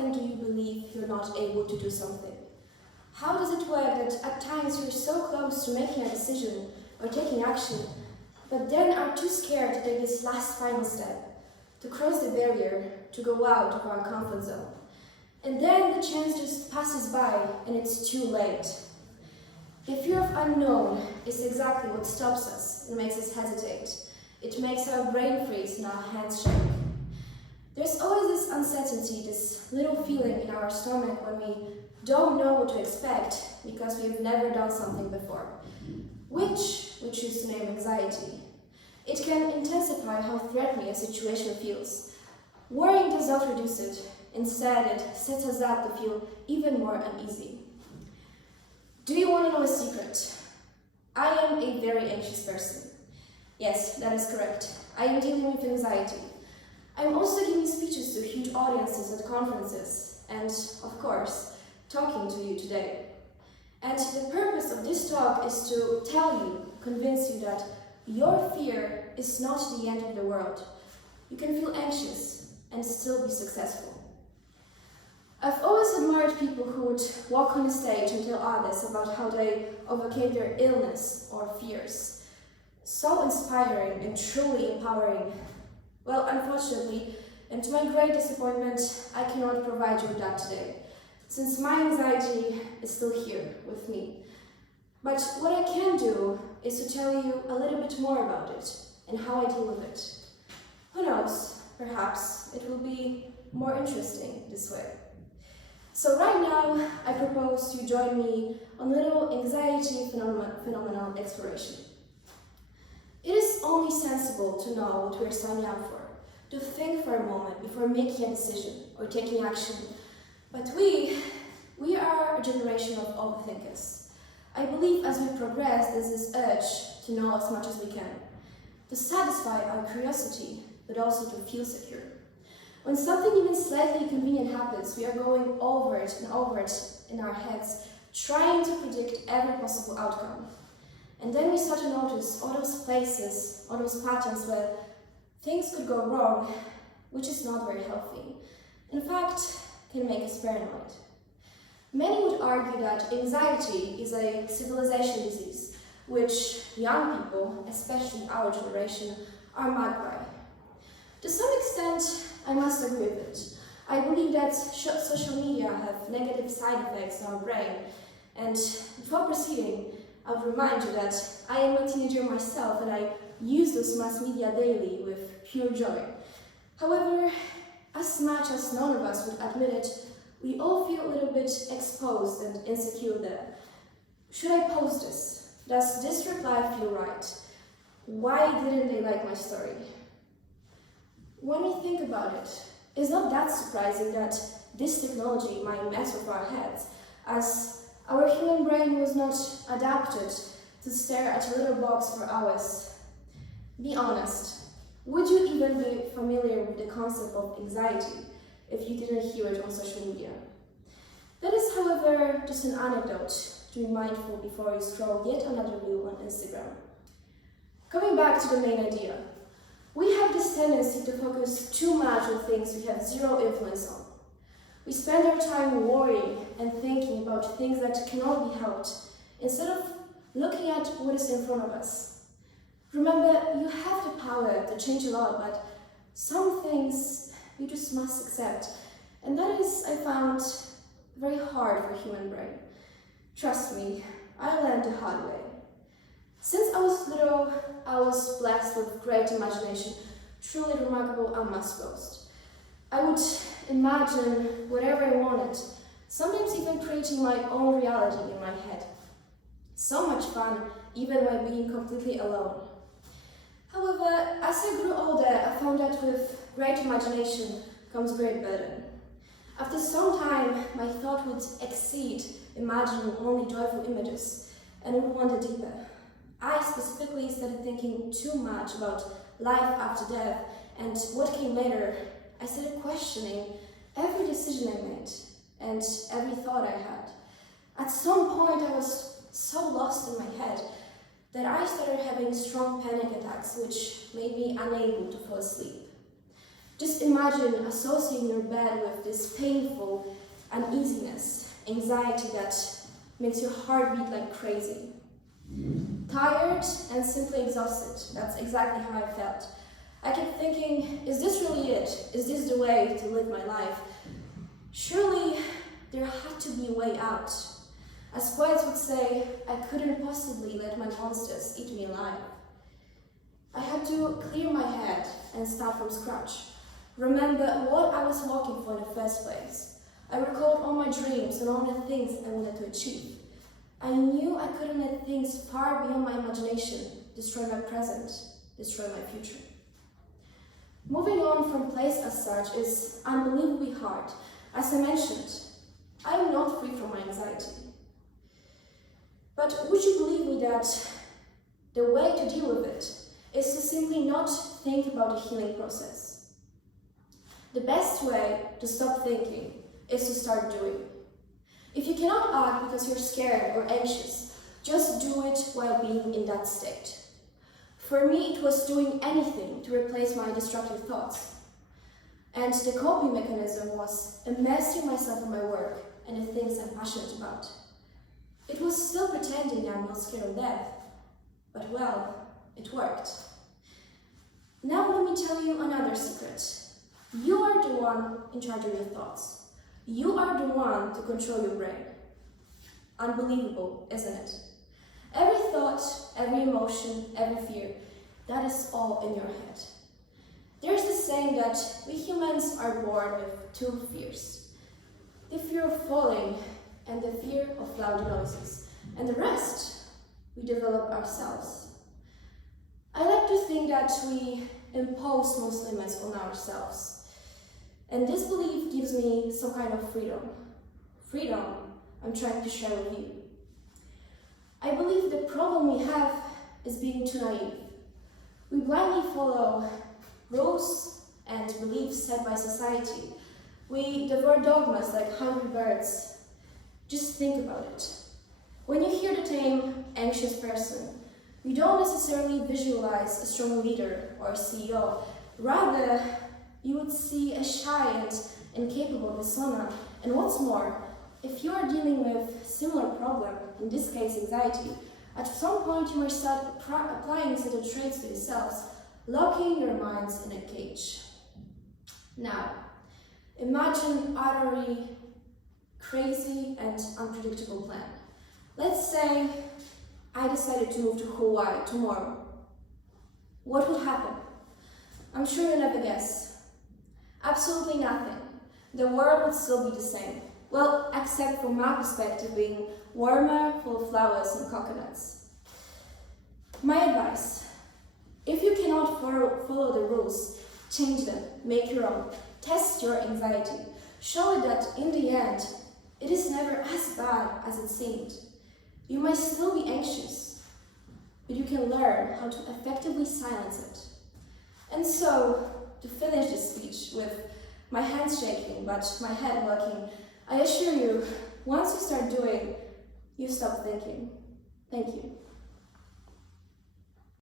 often do you believe you're not able to do something? How does it work that at times you're so close to making a decision or taking action, but then are too scared to take this last final step, to cross the barrier, to go out of our comfort zone? And then the chance just passes by and it's too late. The fear of unknown is exactly what stops us and makes us hesitate. It makes our brain freeze and our hands shake. There's always this uncertainty, this little feeling in our stomach when we don't know what to expect because we've never done something before, which we choose to name anxiety. It can intensify how threatening a situation feels. Worrying does not reduce it. Instead, it sets us up to feel even more uneasy. Do you want to know a secret? I am a very anxious person. Yes, that is correct. I am dealing with anxiety. I'm also giving speeches to huge audiences at conferences and, of course, talking to you today. And the purpose of this talk is to tell you, convince you that your fear is not the end of the world. You can feel anxious and still be successful. I've always admired people who would walk on the stage and tell others about how they overcame their illness or fears. So inspiring and truly empowering. Well, unfortunately, and to my great disappointment, I cannot provide you with that today, since my anxiety is still here with me. But what I can do is to tell you a little bit more about it and how I deal with it. Who knows, perhaps it will be more interesting this way. So right now, I propose you join me on a little anxiety phenomenon exploration. It is only sensible to know what we're signing up for, to think for a moment before making a decision or taking action. But we are a generation of overthinkers. I believe as we progress, there's this urge to know as much as we can, to satisfy our curiosity, but also to feel secure. When something even slightly inconvenient happens, we are going over it and over it in our heads, trying to predict every possible outcome. And then we start to notice all those places, all those patterns where things could go wrong, which is not very healthy. In fact, can make us paranoid. Many would argue that anxiety is a civilization disease, which young people, especially our generation, are marked by. To some extent, I must agree with it. I believe that social media have negative side effects on our brain, and before proceeding, I would remind you that I am a teenager myself and I use those mass media daily with pure joy. However, as much as none of us would admit it, we all feel a little bit exposed and insecure there. Should I post this? Does this reply feel right? Why didn't they like my story? When we think about it, it's not that surprising that this technology might mess with our heads, as our human brain was not adapted to stare at a little box for hours. Be honest, would you even be familiar with the concept of anxiety if you didn't hear it on social media? That is, however, just an anecdote to be mindful before you scroll yet another reel on Instagram. Coming back to the main idea, we have this tendency to focus too much on things we have zero influence on. We spend our time worrying and thinking about things that cannot be helped, instead of looking at what is in front of us. Remember, you have the power to change a lot, but some things you just must accept. And that is, I found, very hard for human brain. Trust me, I learned the hard way. Since I was little, I was blessed with great imagination, truly remarkable, I must boast. I would imagine whatever I wanted, sometimes even creating my own reality in my head. So much fun, even while being completely alone. However, as I grew older, I found that with great imagination comes great burden. After some time, my thought would exceed imagining only joyful images, and would wander deeper. I specifically started thinking too much about life after death, and what came later. I started questioning every decision I made and every thought I had. At some point, I was so lost in my head that I started having strong panic attacks, which made me unable to fall asleep. Just imagine associating your bed with this painful uneasiness, anxiety that makes your heart beat like crazy. Tired and simply exhausted. That's exactly how I felt. I kept thinking, is this really it? Is this the way to live my life? Surely there had to be a way out. As poets would say, I couldn't possibly let my monsters eat me alive. I had to clear my head and start from scratch. Remember what I was walking for in the first place. I recalled all my dreams and all the things I wanted to achieve. I knew I couldn't let things far beyond my imagination destroy my present, destroy my future. Moving on from place as such is unbelievably hard. As I mentioned, I am not free from my anxiety. But would you believe me that the way to deal with it is to simply not think about the healing process? The best way to stop thinking is to start doing. If you cannot act because you're scared or anxious, just do it while being in that state. For me, it was doing anything to replace my destructive thoughts. And the coping mechanism was immersing myself in my work and the things I'm passionate about. It was still pretending I'm not scared of death, but well, it worked. Now let me tell you another secret. You are the one in charge of your thoughts. You are the one to control your brain. Unbelievable, isn't it? Every thought, every emotion, every fear, that is all in your head. There's this saying that we humans are born with two fears. The fear of falling and the fear of loud noises. And the rest, we develop ourselves. I like to think that we impose most limits on ourselves. And this belief gives me some kind of freedom. Freedom I'm trying to share with you. I believe the problem we have is being too naive. We blindly follow rules and beliefs set by society. We devour dogmas like hungry birds. Just think about it. When you hear the term anxious person, you don't necessarily visualize a strong leader or a CEO. Rather, you would see a shy and incapable persona. And what's more, if you are dealing with similar problem, in this case anxiety, at some point you may start applying certain traits to yourselves, locking your minds in a cage. Now, imagine utterly crazy and unpredictable plan. Let's say I decided to move to Hawaii tomorrow. What would happen? I'm sure you'll never guess. Absolutely nothing. The world would still be the same. Well, except from my perspective being warmer, full of flowers and coconuts. My advice, if you cannot follow the rules, change them, make your own, test your anxiety, show it that in the end, it is never as bad as it seemed. You might still be anxious, but you can learn how to effectively silence it. And so, to finish this speech with my hands shaking but my head working, I assure you, once you start doing, you stop thinking. Thank you.